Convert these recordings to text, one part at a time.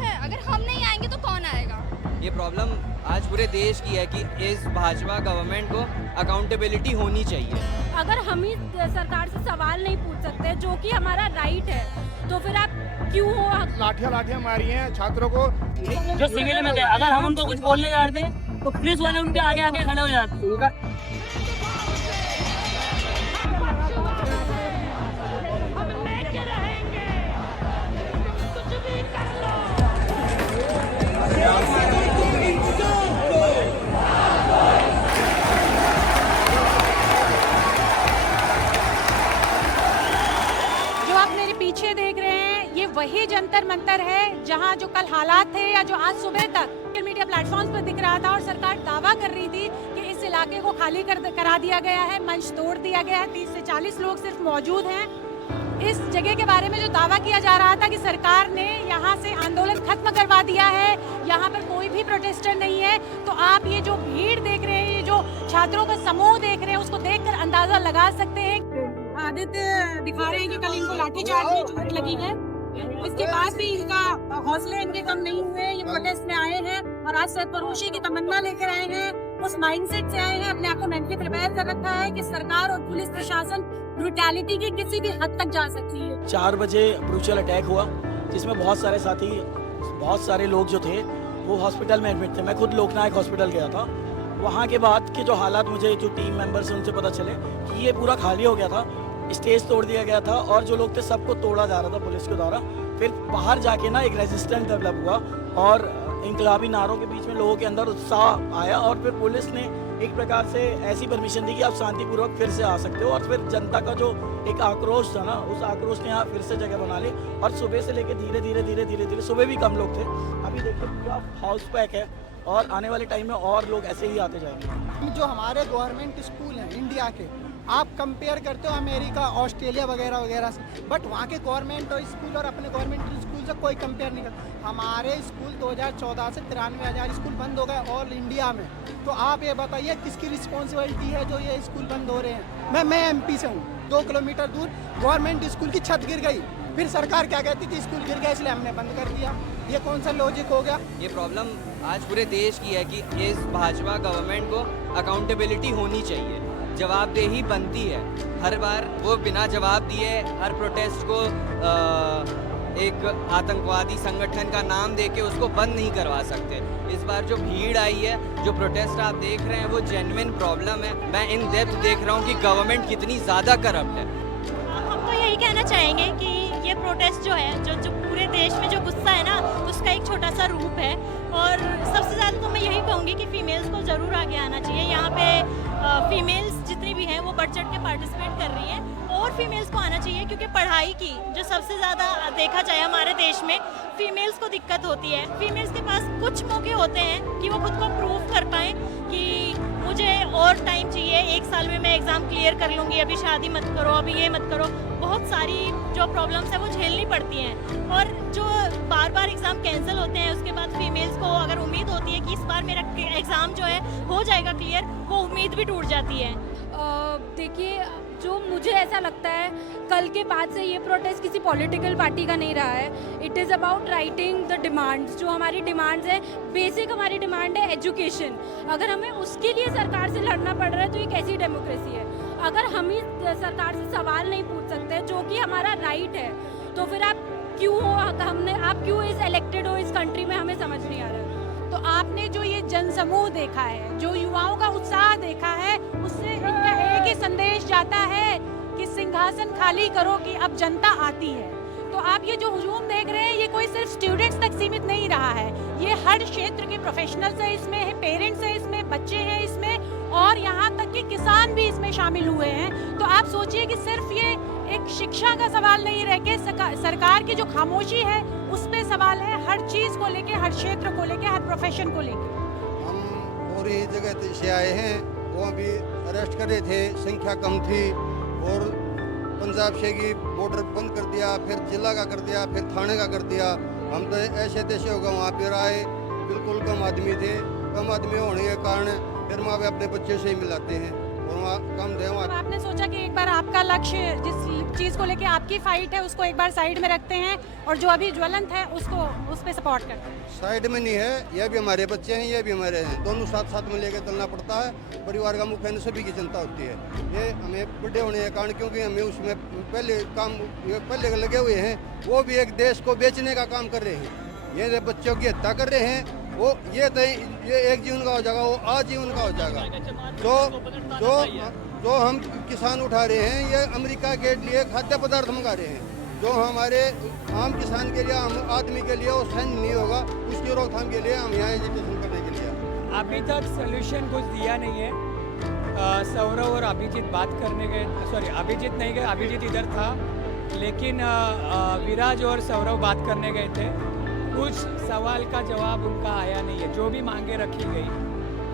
है, अगर हम नहीं आएंगे तो कौन आएगा? ये प्रॉब्लम आज पूरे देश की है कि इस भाजपा गवर्नमेंट को अकाउंटेबिलिटी होनी चाहिए। अगर हम ही सरकार से सवाल नहीं पूछ सकते जो कि हमारा राइट है, तो फिर आप क्यों हो? लाठियां मारी हैं छात्रों को। जो सिविल में थे, अगर हम उनको कुछ बोलने जाते हैं तो पुलिस वाले उनके आगे आके खड़े हो जाते हैं। जो आप मेरे पीछे देख रहे हैं, ये वही जंतर मंतर है जहां जो कल हालात थे या जो आज सुबह तक सोशल मीडिया प्लेटफॉर्म्स पर दिख रहा था और सरकार दावा कर रही थी कि इस इलाके को खाली करा दिया गया है, मंच तोड़ दिया गया है, 30 से 40 लोग सिर्फ मौजूद हैं। इस जगह के बारे में जो दावा किया जा रहा था कि सरकार ने यहाँ से आंदोलन खत्म करवा दिया है, यहाँ पर कोई भी प्रोटेस्टर नहीं है, तो आप ये जो भीड़ देख रहे हैं, ये जो छात्रों का समूह देख रहे हैं, उसको देखकर अंदाजा लगा सकते हैं। आदित्य दिखा रहे हैं कि कल इनको लाठीचार्ज में चोट लगी है, इसके बाद भी इनका हौसले इनके कम नहीं हुए, ये प्रोटेस्ट में आए हैं और आज सरफरोशी की तमन्ना लेकर आए हैं, उस माइंडसेट से आए हैं, अपने आप को मेंटली प्रिपेयर कर रखा है कि सरकार और पुलिस प्रशासन ब्रूटैलिटी की किसी भी हद तक जा सकती है। 4 बजे ब्रूचल अटैक हुआ जिसमें बहुत सारे साथी, बहुत सारे लोग जो थे वो हॉस्पिटल में एडमिट थे। मैं खुद लोकनायक हॉस्पिटल गया था। वहाँ के बाद के जो हालात मुझे जो टीम मेंबर्स उनसे पता चले कि ये पूरा खाली हो गया था, स्टेज तोड़ दिया गया था और जो लोग थे सबको तोड़ा जा रहा था पुलिस के द्वारा। फिर बाहर जाके ना एक रेजिस्टेंस डेवलप हुआ और इंकलाबी नारों के बीच में लोगों के अंदर उत्साह आया और फिर पुलिस ने एक प्रकार से ऐसी परमिशन दी कि आप शांतिपूर्वक फिर से आ सकते हो। और फिर जनता का जो एक आक्रोश था ना, उस आक्रोश ने यहाँ फिर से जगह बना ली और सुबह से लेकर धीरे धीरे सुबह भी कम लोग थे, अभी देखिए पूरा हाउस पैक है और आने वाले टाइम में और लोग ऐसे ही आते जाएंगे। जो हमारे गवर्नमेंट स्कूल हैं इंडिया के, आप कंपेयर करते हो अमेरिका, ऑस्ट्रेलिया वगैरह वगैरह से, बट वहाँ के गवर्नमेंट स्कूल और अपने गवर्नमेंट स्कूल से कोई कंपेयर नहीं करता। हमारे स्कूल 2014 से 93,000 स्कूल बंद हो गए ऑल इंडिया में। तो आप ये बताइए किसकी रिस्पॉन्सिबिलिटी है जो ये स्कूल बंद हो रहे हैं? मैं एमपी से हूँ, 2 किलोमीटर दूर गवर्नमेंट स्कूल की छत गिर गई, फिर सरकार क्या कहती थी स्कूल गिर गया इसलिए हमने बंद कर दिया। ये कौन सा लॉजिक हो गया? ये प्रॉब्लम आज पूरे देश की है कि इस भाजपा गवर्नमेंट को अकाउंटेबिलिटी होनी चाहिए, जवाबदेही बनती है। हर बार वो बिना जवाब दिए हर प्रोटेस्ट को एक आतंकवादी संगठन का नाम देके उसको बंद नहीं करवा सकते। इस बार जो भीड़ आई है, जो प्रोटेस्ट आप देख रहे हैं, वो जेन्युइन प्रॉब्लम है। मैं इन डेप्थ देख रहा हूँ कि गवर्नमेंट कितनी ज़्यादा करप्ट है। हम तो यही कहना चाहेंगे कि ये प्रोटेस्ट जो है, जो पूरे देश में जो गुस्सा है ना, उसका एक छोटा सा रूप है। और सबसे ज़्यादा तो मैं यही कहूँगी कि फीमेल्स को ज़रूर आगे आना चाहिए। यहाँ पे फीमेल्स जितनी भी हैं वो बढ़ चढ़ के पार्टिसिपेट कर रही हैं और फीमेल्स को आना चाहिए, क्योंकि पढ़ाई की जो सबसे ज़्यादा देखा जाए हमारे देश में फीमेल्स को दिक्कत होती है। फीमेल्स के पास कुछ मौके होते हैं कि वो खुद को प्रूव कर पाएँ कि मुझे और टाइम चाहिए, 1 साल में मैं एग्ज़ाम क्लियर कर लूँगी, अभी शादी मत करो, अभी ये मत करो। बहुत सारी जो प्रॉब्लम्स है वो झेलनी पड़ती हैं और जो बार बार एग्ज़ाम कैंसिल होते हैं, उसके बाद फीमेल्स को अगर उम्मीद होती है कि इस बार मेरा एग्ज़ाम जो है हो जाएगा क्लियर, वो उम्मीद भी टूट जाती है। देखिए, जो मुझे ऐसा लगता है कल के बाद से ये प्रोटेस्ट किसी पॉलिटिकल पार्टी का नहीं रहा है। It is about writing the demands. जो हमारी डिमांड्स है, बेसिक हमारी डिमांड है एजुकेशन। अगर हमें उसके लिए सरकार से लड़ना पड़ रहा है तो ये कैसी डेमोक्रेसी है? अगर हम ही सरकार से सवाल नहीं पूछ सकते जो कि हमारा राइट है, तो फिर आप क्यों हो? आप क्यों इस इलेक्टेड हो इस कंट्री में? हमें समझ नहीं आ रहा। तो आपने जो ये जनसमूह देखा है, जो युवाओं का उत्साह देखा है, उससे इनका एक ही संदेश जाता है कि सिंहासन खाली करो कि अब जनता आती है। तो आप ये जो हुजूम देख रहे हैं, ये कोई सिर्फ स्टूडेंट्स तक सीमित नहीं रहा है, ये हर क्षेत्र के प्रोफेशनल्स हैं इसमें, है पेरेंट्स हैं इसमें, बच्चे हैं इसमें और यहाँ तक कि किसान भी इसमें शामिल हुए हैं। तो आप सोचिए कि सिर्फ ये एक शिक्षा का सवाल नहीं रह के सरकार की जो खामोशी है उस पे सवाल है, हर चीज़ को लेके, हर क्षेत्र को लेके, हर प्रोफेशन को लेके। हम और ही जगह से आए हैं, वो भी अरेस्ट करे थे, संख्या कम थी और पंजाब से की बॉर्डर बंद कर दिया, फिर जिला का कर दिया, फिर थाने का कर दिया। हम तो ऐसे तैसे हो गए, वहाँ पर आए बिल्कुल कम आदमी थे। कम आदमी होने के कारण फिर वहाँ पे अपने बच्चे से ही मिलाते हैं। और वहाँ कम थे वहाँ। तो आपने सोचा कि एक बार आपका लक्ष्य, जिस चीज़ को लेके आपकी फाइट है, उसको एक बार साइड में रखते हैं और जो अभी ज्वलंत है उसको उस पर सपोर्ट करते हैं। साइड में नहीं है, ये भी हमारे बच्चे हैं, ये भी हमारे हैं, दोनों साथ साथ में लेकर चलना पड़ता है। परिवार का मुख्य है, सभी की चिंता होती है। ये हमें बड़े होने के कारण, क्योंकि हमें उसमें पहले लगे हुए हैं, वो भी एक देश को बेचने का काम कर रहे हैं। ये बच्चों की हत्या कर रहे हैं, वो ये एक जीवन का हो जाएगा, वो आजीवन का हो जाएगा। जो हम किसान उठा रहे हैं, ये अमेरिका के लिए खाद्य पदार्थ मंगा रहे हैं, जो हमारे आम किसान के लिए, आम आदमी के लिए वो सहन नहीं होगा। उसकी रोकथाम के लिए हम यहाँ एजुकेशन करने के लिए। अभी तक सोल्यूशन कुछ दिया नहीं है। सौरव और अभिजीत बात करने गए, सॉरी अभिजीत नहीं गए, अभिजीत इधर था, लेकिन विराज और सौरव बात करने गए थे। कुछ सवाल का जवाब उनका आया नहीं है। जो भी मांगे रखी गई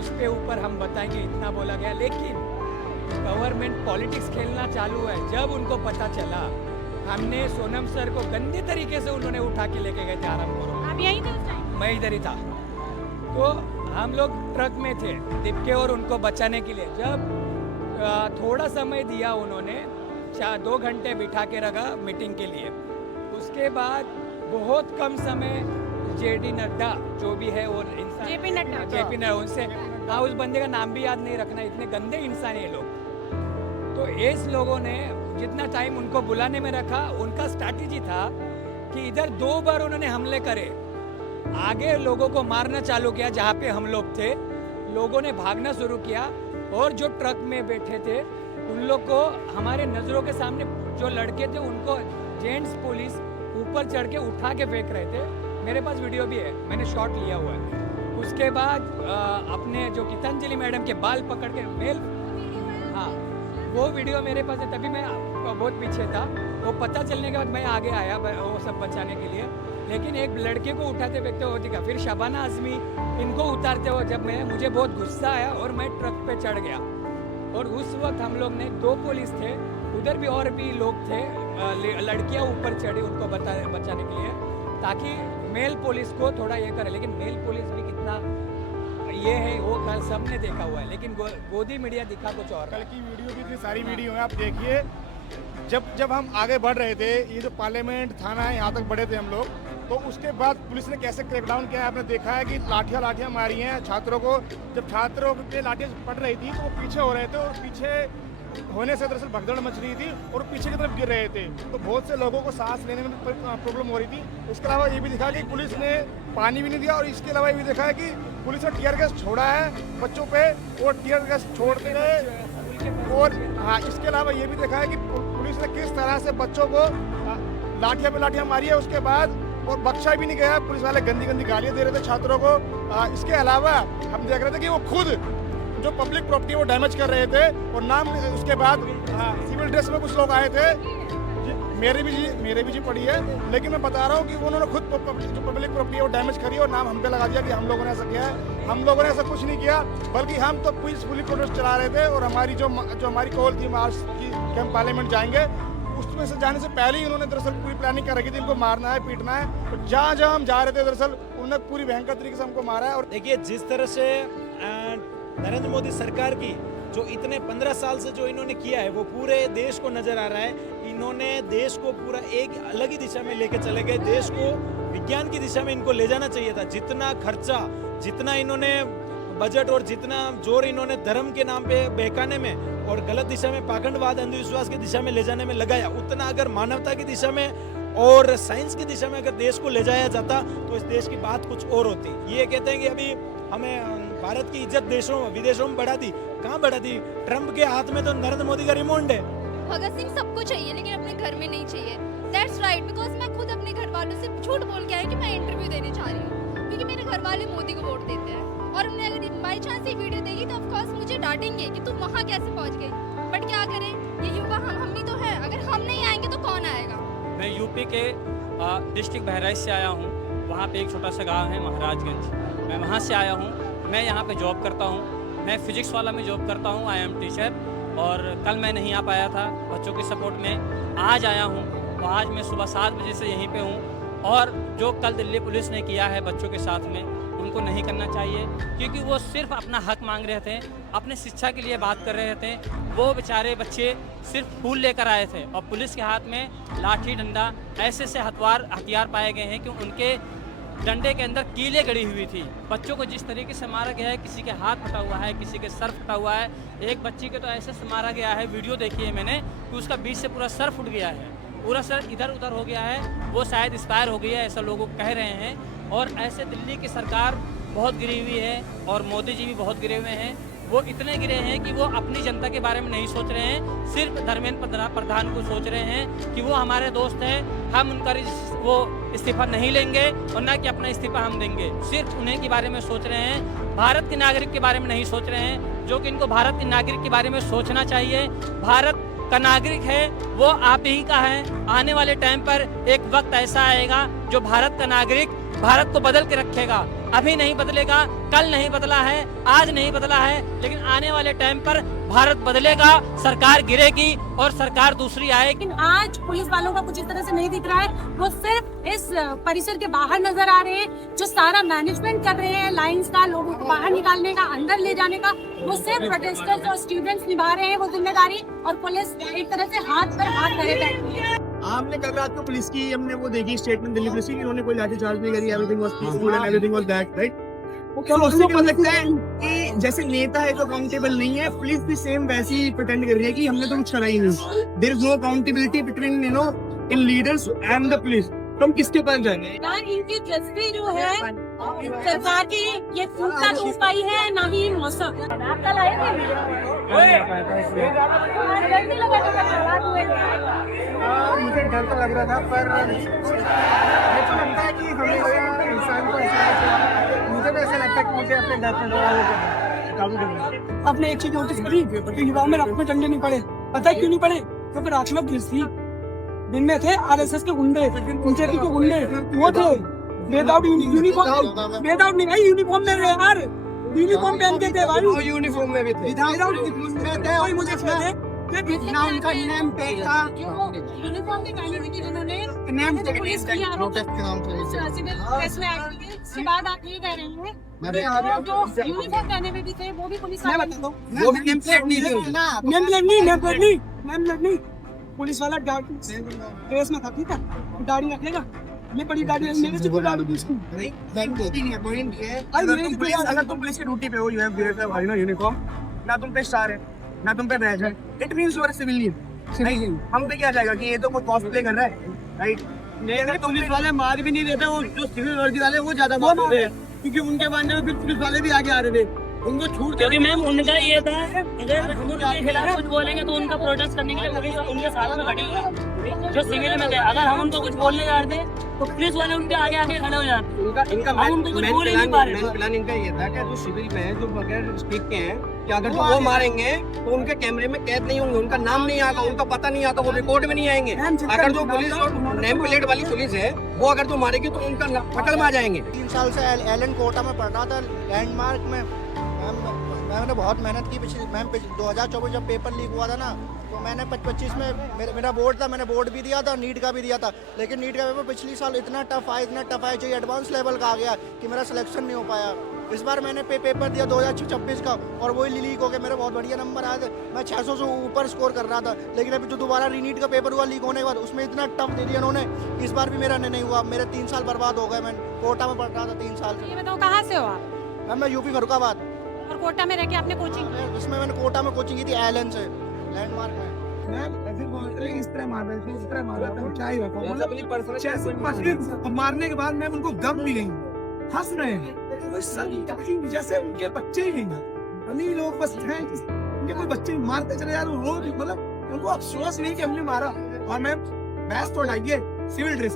उस पे ऊपर हम बताएंगे, इतना बोला गया। लेकिन गवर्नमेंट पॉलिटिक्स खेलना चालू है। जब उनको पता चला, हमने सोनम सर को गंदे तरीके से उन्होंने उठा के लेके गए थे आरामपुर। आप यहीं थे उस टाइम? मैं इधर ही था। तो हम लोग ट्रक में थे दीपके और उनको बचाने के लिए। जब थोड़ा समय दिया उन्होंने, 2 घंटे बिठा के रखा मीटिंग के लिए। उसके बाद बहुत कम समय जेडी नड्डा जो भी है वो इंसान, जेपी नड्डा, उनसे उस बंदे का नाम भी याद नहीं रखना, इतने गंदे इंसान है ये लोग। तो इस लोगों ने जितना टाइम उनको बुलाने में रखा, उनका स्ट्रैटेजी था कि इधर 2 बार उन्होंने हमले करे, आगे लोगों को मारना चालू किया। जहाँ पे हम लोग थे, लोगों ने भागना शुरू किया, और जो ट्रक में बैठे थे उन लोग को हमारे नज़रों के सामने जो लड़के थे उनको जेंट्स पुलिस ऊपर चढ़ के उठा के फेंक रहे थे। मेरे पास वीडियो भी है, मैंने शॉट लिया हुआ है। उसके बाद अपने जो गीतांजलि मैडम के बाल पकड़ के हाँ, वो वीडियो मेरे पास है। तभी मैं बहुत पीछे था। वो पता चलने के बाद मैं आगे आया वो सब बचाने के लिए। लेकिन एक लड़के को उठाते फेंकते हुए दिखा, फिर शबाना आजमी इनको उतारते हुए जब मुझे बहुत गुस्सा आया और मैं ट्रक पे चढ़ गया। और उस वक्त हम लोग ने 2 पुलिस थे, उधर भी और भी लोग थे, लड़कियां ऊपर चढ़ी उनको बचाने के लिए, ताकि मेल पुलिस को थोड़ा ये करे। लेकिन मेल पुलिस भी कितना ये है वो कल सबने देखा हुआ है, लेकिन गोदी मीडिया दिखा कुछ और। कल की वीडियो भी इतनी सारी वीडियो है, आप देखिए। जब हम आगे बढ़ रहे थे, ये जो पार्लियामेंट थाना है यहाँ तक बढ़े थे हम लोग, तो उसके बाद पुलिस ने कैसे क्रैकडाउन किया है आपने देखा है कि लाठियाँ मारी हैं छात्रों को। जब छात्रों पे लाठियाँ पड़ रही थी तो वो पीछे हो रहे थे, और पीछे होने से दरअसल भगदड़ मच रही थी और पीछे की तरफ गिर रहे थे, तो बहुत से लोगों को सांस लेने में प्रॉब्लम हो रही थी। इसके अलावा ये भी दिखा कि पुलिस ने पानी भी नहीं दिया, और इसके अलावा ये भी देखा है कि पुलिस ने टीयर गैस छोड़ा है बच्चों पे, और टीयर गैस छोड़ते रहे। और हाँ, इसके अलावा ये भी देखा है कि पुलिस ने किस तरह से बच्चों को लाठियाँ पे लाठियाँ मारी है उसके बाद, और बख्शा भी नहीं गया। पुलिस वाले गंदी गालियाँ दे रहे थे छात्रों को। इसके अलावा हम देख रहे थे कि वो खुद जो पब्लिक प्रॉपर्टी वो डैमेज कर रहे थे, और नाम उसके बाद सिविल ड्रेस में कुछ लोग आए थे। मेरे भी जी पड़ी है, लेकिन मैं बता रहा हूँ कि उन्होंने खुद जो पब्लिक प्रॉपर्टी है वो डैमेज करी और नाम हम पे लगा दिया कि हम लोगों ने ऐसा किया है। हम लोगों ने ऐसा कुछ नहीं किया, बल्कि हम तो पीसफुली प्रोटेस्ट चला रहे थे। और हमारी जो हमारी कॉल थी मार्च की कि हम पार्लियामेंट जाएंगे, उसमें से जाने से पहले ही उन्होंने दरअसल पूरी प्लानिंग कर रखी थी, इनको मारना है, पीटना है। तो जहाँ हम जा रहे थे दरअसल उन्होंने पूरी भयंकर तरीके से हमको मारा है। और देखिए, जिस तरह से नरेंद्र मोदी सरकार की जो इतने 15 साल से जो इन्होंने किया है वो पूरे देश को नजर आ रहा है। इन्होंने देश को पूरा एक अलग ही दिशा में लेके चले गए। देश को विज्ञान की दिशा में इनको ले जाना चाहिए था। जितना खर्चा, जितना इन्होंने बजट और जितना जोर इन्होंने धर्म के नाम पे बहकाने में और गलत दिशा में पाखंडवाद, अंधविश्वास की दिशा में ले जाने में लगाया, उतना अगर मानवता की दिशा में और साइंस की दिशा में अगर देश को ले जाया जाता तो इस देश की बात कुछ और होती। ये कहते हैं कि अभी हमें भारत की इज्जत देशों विदेशों में बढ़ा दी, कहाँ बढ़ा दी? ट्रंप के हाथ में तो नरेंद्र मोदी का रिमोट है। भगत सिंह सबको चाहिए, लेकिन अपने घर में नहीं चाहिए। दैट्स राइट, बिकॉज मैं खुद अपने घर वालों से झूठ बोल के आई कि मैं इंटरव्यू देने जा रही हूँ, क्योंकि मेरे घर वाले मोदी को वोट देते हैं। और उन्हें अगर बाई चांस ये वीडियो देगी तो ऑफकोर्स मुझे डांटेंगे कि तुम वहाँ कैसे पहुँच गई। बट क्या करें, ये युवा हम ही तो है। अगर हम नहीं आएंगे तो कौन आएगा? मैं यूपी के डिस्ट्रिक्ट बहराइच से आया हूँ। वहाँ पे एक छोटा सा गांव है महाराजगंज, मैं वहाँ से आया हूँ। मैं यहाँ पे जॉब करता हूँ, मैं फिजिक्स वाला में जॉब करता हूँ, आई एम टीचर। और कल मैं नहीं आ पाया था बच्चों के सपोर्ट में, आज आया हूँ। तो आज मैं सुबह 7 बजे से यहीं पे हूँ। और जो कल दिल्ली पुलिस ने किया है बच्चों के साथ में, उनको नहीं करना चाहिए, क्योंकि वो सिर्फ अपना हक मांग रहे थे, अपने शिक्षा के लिए बात कर रहे थे। वो बेचारे बच्चे सिर्फ फूल लेकर आए थे और पुलिस के हाथ में लाठी डंडा ऐसे से हथियार पाए गए हैं कि उनके डंडे के अंदर कीलें गड़ी हुई थी। बच्चों को जिस तरीके से मारा गया है, किसी के हाथ फटा हुआ है, किसी के सर फटा हुआ है, एक बच्ची के तो ऐसे से मारा गया है, वीडियो देखी है मैंने, कि उसका बीच से पूरा सर फूट गया है, पूरा सर इधर उधर हो गया है, वो शायद एक्सपायर हो गई है, ऐसा लोग कह रहे हैं। और ऐसे दिल्ली की सरकार बहुत गिरी हुई है और मोदी जी भी बहुत गिरे हुए हैं। वो इतने गिरे हैं कि वो अपनी जनता के बारे में नहीं सोच रहे हैं, सिर्फ धर्मेंद्र प्रधान को सोच रहे हैं कि वो हमारे दोस्त हैं, हम उनका वो इस्तीफा नहीं लेंगे और ना कि अपना इस्तीफा हम देंगे। सिर्फ उन्हीं के बारे में सोच रहे हैं, भारत के नागरिक के बारे में नहीं सोच रहे हैं, जो कि इनको भारत के नागरिक के बारे में सोचना चाहिए। भारत का नागरिक है वो आप ही का है। आने वाले टाइम पर एक वक्त ऐसा आएगा जो भारत का नागरिक भारत को बदल के रखेगा। अभी नहीं बदलेगा, कल नहीं बदला है, आज नहीं बदला है, लेकिन आने वाले टाइम पर भारत बदलेगा, सरकार गिरेगी और सरकार दूसरी आएगी। लेकिन आज पुलिस वालों का कुछ इस तरह से नहीं दिख रहा है, वो सिर्फ इस परिसर के बाहर नजर आ रहे हैं। जो सारा मैनेजमेंट कर रहे हैं लाइंस का, लोगों को बाहर निकालने का, अंदर ले जाने का, वो सिर्फ प्रोटेस्टर्स और स्टूडेंट्स निभा रहे हैं वो जिम्मेदारी, और पुलिस एक तरह से हाथ पर हाथ धरे बैठी है। आपने कल रात को पुलिस की हमने वो देखी स्टेटमेंट दिल्ली पुलिस की, इन्होंने कोई लाठी चार्ज नहीं करी, everything was peaceful and everything was that, right? तो उससे पता लगता है कि जैसे नेता है तो अकाउंटेबल नहीं है, पुलिस भी सेम वैसे ही प्रिटेंड कर रही है कि हमने तो कुछ करा ही नहीं। There is no accountability between in leaders and the police. तो हम किसके पास जाएंगे? इनकी जज्बे जो है सरकार की, ये फूका तो उपाय है ना ही मौसम। मुझे डर तो लग रहा था, पर मुझे तो लगता है कि हमेशा इंसान को मुझे तो ऐसा लगता है कि मुझे अपने डर पर काबू करना। आपने एक चीज नोटिस करी कि युवाओं में रात में डंडे नहीं पड़े? पता है क्यों नहीं पड़े? क्योंकि रात में पुलिस थी, दिन में थे आरएसएस के गुंडे, पंचायती के गुंडे, वो थे विदाउट यूनिफॉर्म, विदाउट नहीं भाई यूनिफॉर्म में रहे यार, यूनिफॉर्म पहन के थे भाई, यूनिफॉर्म में भी थे, विदाउट यूनिफॉर्म में थे। और मुझे ना उनका नेम टैग था, यूनिफॉर्म में पहनी हुई थी जिन्होंने, नेम पुलिस की प्रोटेस्ट के नाम से सिविल ड्रेस में आई थी। इसके बाद आप ये कह रहे हैं जो यूनिफॉर्म पहने हुए भी थे वो भी पुलिस वाले, वो भी नेम प्लेट नहीं थी, नेम प्लेट नहीं, पुलिस वाला ड्रेस में था, ठीक है, दाढ़ी रखेगा, ये बड़ी गाड़ी मेरे से कोई दाढ़ी नहीं, पॉइंट है अगर तुम पुलिस की ड्यूटी पे हो, you have wear the uniform, ना तुम पे स्टार है ना तुम पे बैज है, it means you are civilian. हम पे क्या जाएगा कि ये तो कोई कॉस्प्ले कर रहा है, राइट? नहीं, पुलिस वाले मार भी नहीं देते, वो जो सिविल वर्दी वाले वो ज्यादा मार रहे हैं, क्योंकि उनके बारे में फिर पुलिस वाले भी आगे आ रहे थे, उनको छूट। क्योंकि मैम उनका ये था अगर हम उनके खिलाफ कुछ बोलेंगे तो उनका प्रोटेस्ट करने के लिए पुलिस उनके साथ में खड़ी है जो सिविल में थे। अगर हम उनको कुछ बोलने जाते तो पुलिस वाले उनके आगे आगे खड़े हो जाते। इनका हम उनको कुछ बोल ही नहीं पा रहे। प्लान इनका ये था कि जो सिविल में है, जो बगैर स्पीक के हैं, कि अगर जो वो मारेंगे तो उनके कैमरे में कैद नहीं होंगे, उनका नाम नहीं आएगा, उनका पता नहीं आता, वो रिकॉर्ड में नहीं आएंगे। अगर जो पुलिस नेम प्लेट वाली पुलिस है वो अगर जो मारेगी तो उनका पकड़ में आ जाएंगे। 3 साल से एलन कोटा में पढ़ रहा था, लैंडमार्क में। मैंने बहुत मेहनत की पिछली, मैम 2024 जब पेपर लीक हुआ था ना, तो मैंने 25 में मेरा बोर्ड था, मैंने बोर्ड भी दिया था, नीट का भी दिया था, लेकिन नीट का पेपर पिछली साल इतना टफ आया जो एडवांस लेवल का आ गया कि मेरा सिलेक्शन नहीं हो पाया। इस बार मैंने पेपर दिया 2026 का और वही लीक हो गया, मेरे बहुत बढ़िया नंबर आए थे, मैं 600 से ऊपर स्कोर कर रहा था, लेकिन अभी जो दोबारा रीनीट का पेपर हुआ लीक होने के बाद उसमें इतना टफ दे दिया उन्होंने, इस बार भी मेरा नहीं हुआ। मेरे 3 साल बर्बाद हो गए। मैं कोटा में पढ़ रहा था 3 साल से। ये बताओ कहाँ से हो आप? मैम मैं यूपी फरुखाबाद। और कोटा में रह के आपने कोचिंग? उसमें मैंने कोटा में कोचिंग की थी, एलन से, लैंडमार्क में। इस तरह मारा क्या ही मारने के बाद मैं उनको गम भी गई, हंस रहे हैं जैसे उनके बच्चे ही नहीं, अमीर लोग बस हैं, उनके कोई बच्चे मारते चले यार, वो मतलब उनको अफसोस नहीं कि हमने मारा। और मैं बैस तो लाइए सिविल ड्रेस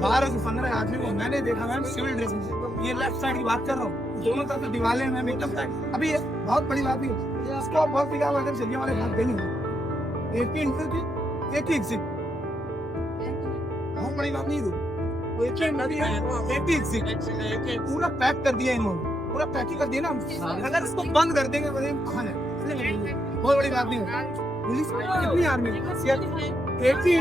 12 से 15 आदमी को मैंने देखा मैम सिविल ड्रेस में, ये लेफ्ट साइड की बात कर रहा हूँ, दोनों तरफ दीवारें हैं, एकदम साइड। अभी ये बहुत बड़ी बात नहीं है, इसको बहुत बिगा अगर चलिए वाले भाग देंगे एक ही इंटरव्यू एक ही एग्जिट, बहुत बड़ी बात नहीं थी, एक ही एग्जिट पूरा पैक कर दिया इन्होंने, पूरा पैकिंग कर दिया ना। अगर इसको बंद कर देंगे कहाँ है, बहुत बड़ी बात नहीं है। पुलिस कितनी आर्मी एक ही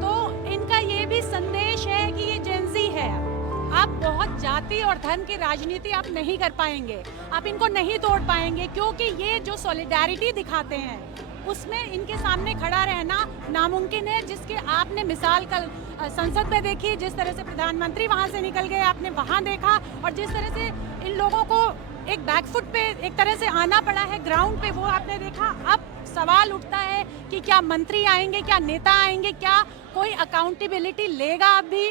तो इनका ये भी संदेश है कि ये जेंजी है, आप बहुत जाति और धर्म की राजनीति आप नहीं कर पाएंगे, आप इनको नहीं तोड़ पाएंगे, क्योंकि ये जो सॉलिडारिटी दिखाते हैं उसमें इनके सामने खड़ा रहना नामुमकिन है, जिसके आपने मिसाल कल संसद में देखी, जिस तरह से प्रधानमंत्री वहां से निकल गए आपने वहां देखा, और जिस तरह से इन लोगों को एक बैकफुट पे एक तरह से आना पड़ा है ग्राउंड पे, वो आपने देखा। अब सवाल उठता है कि क्या मंत्री आएंगे, क्या नेता आएंगे, क्या कोई अकाउंटेबिलिटी लेगा अब भी?